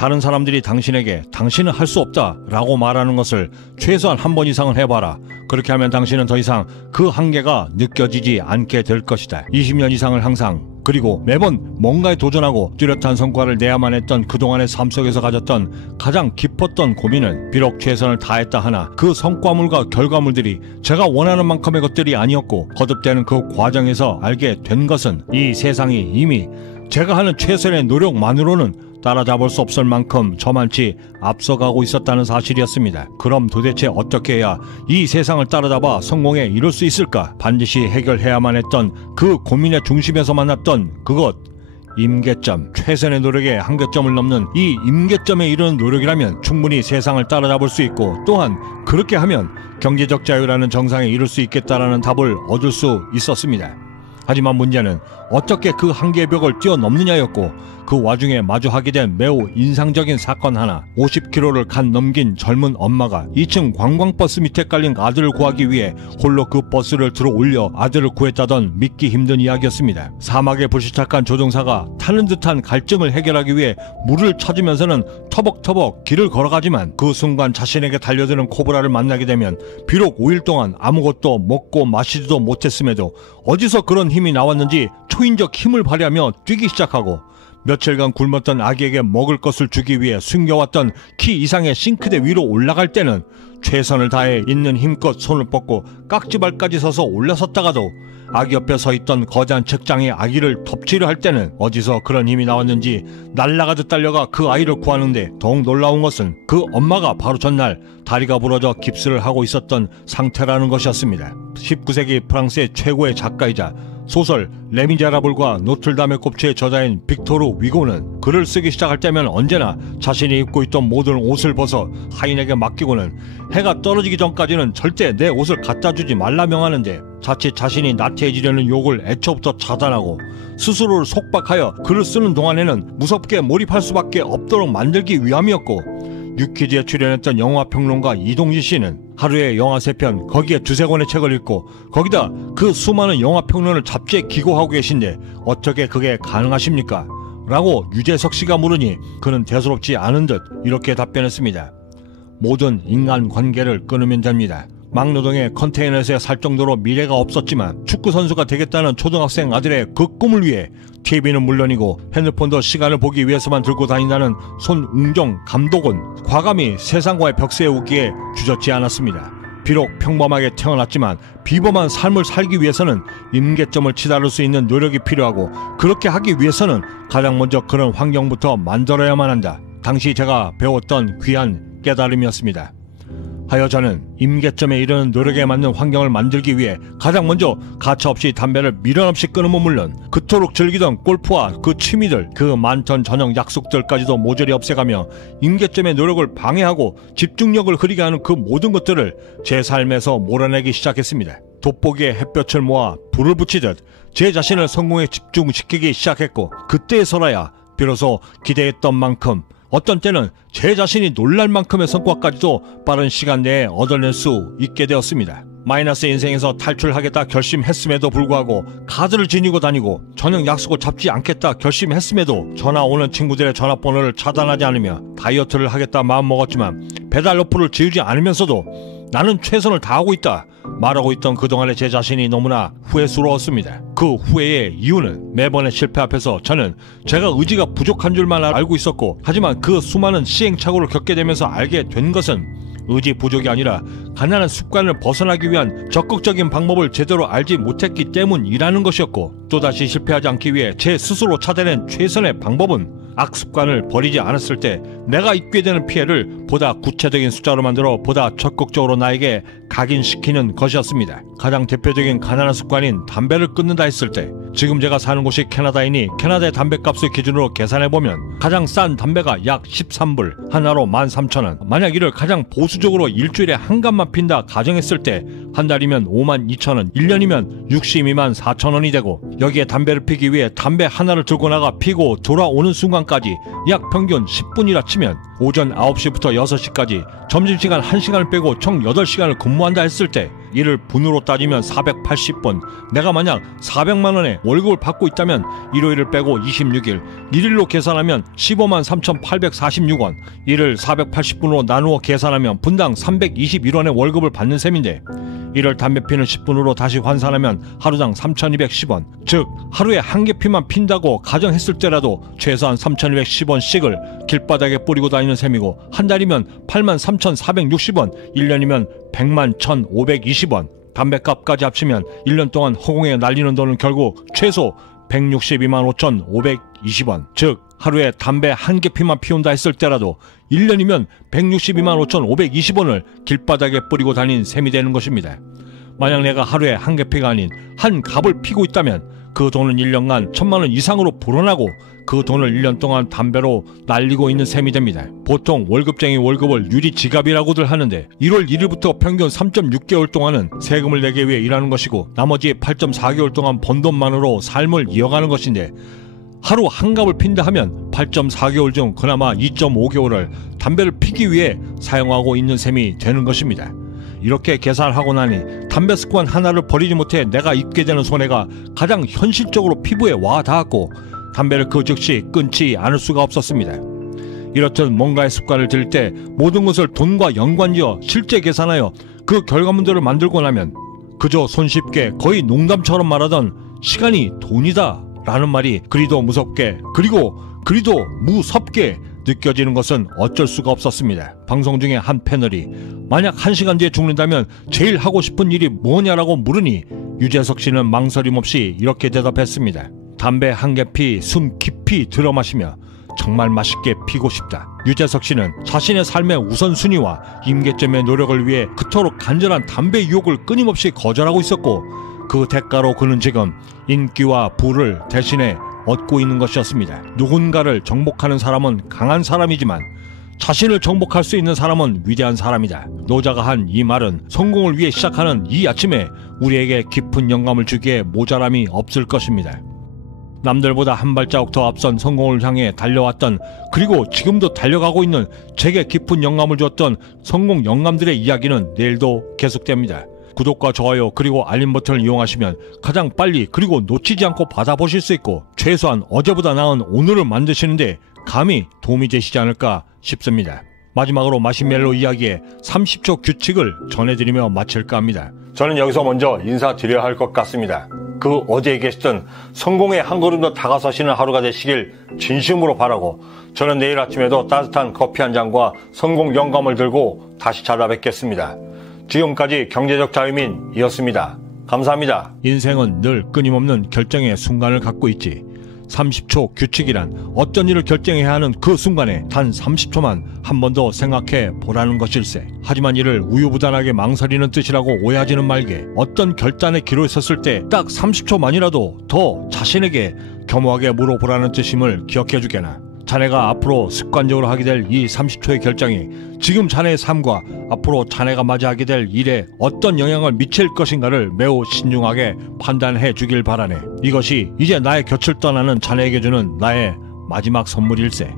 다른 사람들이 당신에게 당신은 할 수 없다 라고 말하는 것을 최소한 한 번 이상은 해봐라. 그렇게 하면 당신은 더 이상 그 한계가 느껴지지 않게 될 것이다. 20년 이상을 항상 그리고 매번 뭔가에 도전하고 뚜렷한 성과를 내야만 했던 그동안의 삶 속에서 가졌던 가장 깊었던 고민은 비록 최선을 다했다 하나 그 성과물과 결과물들이 제가 원하는 만큼의 것들이 아니었고 거듭되는 그 과정에서 알게 된 것은 이 세상이 이미 제가 하는 최선의 노력만으로는 따라잡을 수 없을 만큼 저만치 앞서가고 있었다는 사실이었습니다. 그럼 도대체 어떻게 해야 이 세상을 따라잡아 성공에 이룰 수 있을까? 반드시 해결해야만 했던 그 고민의 중심에서 만났던 그것, 임계점. 최선의 노력의 한계점을 넘는 이 임계점에 이르는 노력이라면 충분히 세상을 따라잡을 수 있고 또한 그렇게 하면 경제적 자유라는 정상에 이룰 수 있겠다라는 답을 얻을 수 있었습니다. 하지만 문제는 어떻게 그 한계의 벽을 뛰어넘느냐였고 그 와중에 마주하게 된 매우 인상적인 사건 하나. 50km를 간 넘긴 젊은 엄마가 2층 관광버스 밑에 깔린 아들을 구하기 위해 홀로 그 버스를 들어 올려 아들을 구했다던 믿기 힘든 이야기였습니다. 사막에 불시착한 조종사가 타는 듯한 갈증을 해결하기 위해 물을 찾으면서는 터벅터벅 길을 걸어가지만 그 순간 자신에게 달려드는 코브라를 만나게 되면 비록 5일 동안 아무것도 먹고 마시지도 못했음에도 어디서 그런 힘이 나왔는지 초인적 힘을 발휘하며 뛰기 시작하고 며칠간 굶었던 아기에게 먹을 것을 주기 위해 숨겨왔던 키 이상의 싱크대 위로 올라갈 때는 최선을 다해 있는 힘껏 손을 뻗고 깍지발까지 서서 올라섰다가도 아기 옆에 서 있던 거대한 책장에 아기를 덮치려 할 때는 어디서 그런 힘이 나왔는지 날아가듯 달려가 그 아이를 구하는데 더욱 놀라운 것은 그 엄마가 바로 전날 다리가 부러져 깁스를 하고 있었던 상태라는 것이었습니다. 19세기 프랑스의 최고의 작가이자 소설 레미제라블과 노틀담의 꼽지의 저자인 빅토르 위고는 글을 쓰기 시작할 때면 언제나 자신이 입고 있던 모든 옷을 벗어 하인에게 맡기고는 해가 떨어지기 전까지는 절대 내 옷을 갖다 주지 말라 명하는데 자칫 자신이 나태해지려는 욕을 애초부터 차단하고 스스로를 속박하여 글을 쓰는 동안에는 무섭게 몰입할 수밖에 없도록 만들기 위함이었고 뉴키즈에 출연했던 영화평론가 이동진 씨는 하루에 영화 3편 거기에 2-3권의 책을 읽고 거기다 그 수많은 영화평론을 잡지에 기고하고 계신데 어떻게 그게 가능하십니까? 라고 유재석 씨가 물으니 그는 대수롭지 않은 듯 이렇게 답변했습니다. 모든 인간관계를 끊으면 됩니다. 막노동의 컨테이너에서 살 정도로 미래가 없었지만 축구선수가 되겠다는 초등학생 아들의 그 꿈을 위해 TV는 물론이고 핸드폰도 시간을 보기 위해서만 들고 다닌다는 손웅정 감독은 과감히 세상과의 벽 세우기에 주저치 않았습니다. 비록 평범하게 태어났지만 비범한 삶을 살기 위해서는 임계점을 치달을 수 있는 노력이 필요하고 그렇게 하기 위해서는 가장 먼저 그런 환경부터 만들어야만 한다. 당시 제가 배웠던 귀한 깨달음이었습니다. 하여 저는 임계점에 이르는 노력에 맞는 환경을 만들기 위해 가장 먼저 가차없이 담배를 미련 없이 끊으면 물론 그토록 즐기던 골프와 그 취미들, 그 많던 저녁 약속들까지도 모조리 없애가며 임계점의 노력을 방해하고 집중력을 흐리게 하는 그 모든 것들을 제 삶에서 몰아내기 시작했습니다. 돋보기에 햇볕을 모아 불을 붙이듯 제 자신을 성공에 집중시키기 시작했고 그때에서라야 비로소 기대했던 만큼 어떤 때는 제 자신이 놀랄 만큼의 성과까지도 빠른 시간 내에 얻어낼 수 있게 되었습니다. 마이너스 인생에서 탈출하겠다 결심했음에도 불구하고 카드를 지니고 다니고 저녁 약속을 잡지 않겠다 결심했음에도 전화 오는 친구들의 전화번호를 차단하지 않으며 다이어트를 하겠다 마음먹었지만 배달 어플을 지우지 않으면서도 나는 최선을 다하고 있다 말하고 있던 그동안의 제 자신이 너무나 후회스러웠습니다. 그 후회의 이유는 매번의 실패 앞에서 저는 제가 의지가 부족한 줄만 알고 있었고 하지만 그 수많은 시행착오를 겪게 되면서 알게 된 것은 의지 부족이 아니라 가난한 습관을 벗어나기 위한 적극적인 방법을 제대로 알지 못했기 때문이라는 것이었고 또다시 실패하지 않기 위해 제 스스로 찾아낸 최선의 방법은 악습관을 버리지 않았을 때 내가 입게 되는 피해를 보다 구체적인 숫자로 만들어 보다 적극적으로 나에게 각인시키는 것이었습니다. 가장 대표적인 가난한 습관인 담배를 끊는다 했을 때 지금 제가 사는 곳이 캐나다이니 캐나다의 담배값을 기준으로 계산해보면 가장 싼 담배가 약 13불, 하나로 13,000원. 만약 이를 가장 보수적으로 일주일에 한 갑만 핀다 가정했을 때 한 달이면 52,000원, 1년이면 624,000원이 되고 여기에 담배를 피기 위해 담배 하나를 들고 나가 피고 돌아오는 순간까지 약 평균 10분이라 치면 오전 9시부터 6시까지 점심시간 1시간을 빼고 총 8시간을 근무한다 했을 때 이를 분으로 따지면 480분. 내가 만약 400만 원의 월급을 받고 있다면 일요일을 빼고 26일, 1일로 계산하면 15만 3,846원. 이를 480분으로 나누어 계산하면 분당 321원의 월급을 받는 셈인데, 이를 담배 피는 10분으로 다시 환산하면 하루당 3,210원. 즉 하루에 한 개 피만 핀다고 가정했을 때라도 최소한 3,210원씩을 길바닥에 뿌리고 다니는 셈이고, 한 달이면 83,460원, 1년이면 11,520원. 담배값까지 합치면 1년 동안 허공에 날리는 돈은 결국 최소 162만 5,520원. 즉 하루에 담배 한 개 피만 피운다 했을 때라도 1년이면 162만 5,520원을 길바닥에 뿌리고 다닌 셈이 되는 것입니다. 만약 내가 하루에 한 개 피가 아닌 한 갑을 피고 있다면 그 돈은 1년간 1,000만 원 이상으로 불어나고 그 돈을 1년 동안 담배로 날리고 있는 셈이 됩니다. 보통 월급쟁이 월급을 유리지갑이라고들 하는데 1월 1일부터 평균 3.6개월 동안은 세금을 내기 위해 일하는 것이고, 나머지 8.4개월 동안 번 돈만으로 삶을 이어가는 것인데, 하루 한 갑을 핀다 하면 8.4개월 중 그나마 2.5개월을 담배를 피기 위해 사용하고 있는 셈이 되는 것입니다. 이렇게 계산하고 나니 담배 습관 하나를 버리지 못해 내가 입게 되는 손해가 가장 현실적으로 피부에 와 닿았고, 담배를 그 즉시 끊지 않을 수가 없었습니다. 이렇듯 뭔가의 습관을 들일 때 모든 것을 돈과 연관지어 실제 계산하여 그 결과물들을 만들고 나면 그저 손쉽게 거의 농담처럼 말하던 시간이 돈이다 라는 말이 그리도 무섭게, 그리도 무섭게 느껴지는 것은 어쩔 수가 없었습니다. 방송 중에 한 패널이 만약 1시간 뒤에 죽는다면 제일 하고 싶은 일이 뭐냐라고 물으니 유재석 씨는 망설임 없이 이렇게 대답했습니다. 담배 한 개 피 숨 깊이 들어 마시며 정말 맛있게 피고 싶다. 유재석 씨는 자신의 삶의 우선순위와 임계점의 노력을 위해 그토록 간절한 담배 유혹을 끊임없이 거절하고 있었고, 그 대가로 그는 지금 인기와 부를 대신에 얻고 있는 것이었습니다. 누군가를 정복하는 사람은 강한 사람이지만 자신을 정복할 수 있는 사람은 위대한 사람이다. 노자가 한 이 말은 성공을 위해 시작하는 이 아침에 우리에게 깊은 영감을 주기에 모자람이 없을 것입니다. 남들보다 한 발자국 더 앞선 성공을 향해 달려왔던, 그리고 지금도 달려가고 있는 제게 깊은 영감을 주었던 성공 영감들의 이야기는 내일도 계속됩니다. 구독과 좋아요 그리고 알림 버튼을 이용하시면 가장 빨리 그리고 놓치지 않고 받아보실 수 있고, 최소한 어제보다 나은 오늘을 만드시는데 감히 도움이 되시지 않을까 싶습니다. 마지막으로 마시멜로 이야기의 30초 규칙을 전해드리며 마칠까 합니다. 저는 여기서 먼저 인사드려야 할 것 같습니다. 그 어디에 계시든 성공에 한 걸음 더 다가서시는 하루가 되시길 진심으로 바라고, 저는 내일 아침에도 따뜻한 커피 한 잔과 성공 영감을 들고 다시 찾아뵙겠습니다. 지금까지 경제적 자유민이었습니다. 감사합니다. 인생은 늘 끊임없는 결정의 순간을 갖고 있지. 30초 규칙이란 어떤 일을 결정해야 하는 그 순간에 단 30초만 한 번 더 생각해 보라는 것일세. 하지만 이를 우유부단하게 망설이는 뜻이라고 오해하지는 말게. 어떤 결단에 기로에 섰을 때 딱 30초만이라도 더 자신에게 겸허하게 물어보라는 뜻임을 기억해 주게나. 자네가 앞으로 습관적으로 하게 될 이 30초의 결정이 지금 자네의 삶과 앞으로 자네가 맞이하게 될 일에 어떤 영향을 미칠 것인가를 매우 신중하게 판단해 주길 바라네. 이것이 이제 나의 곁을 떠나는 자네에게 주는 나의 마지막 선물일세.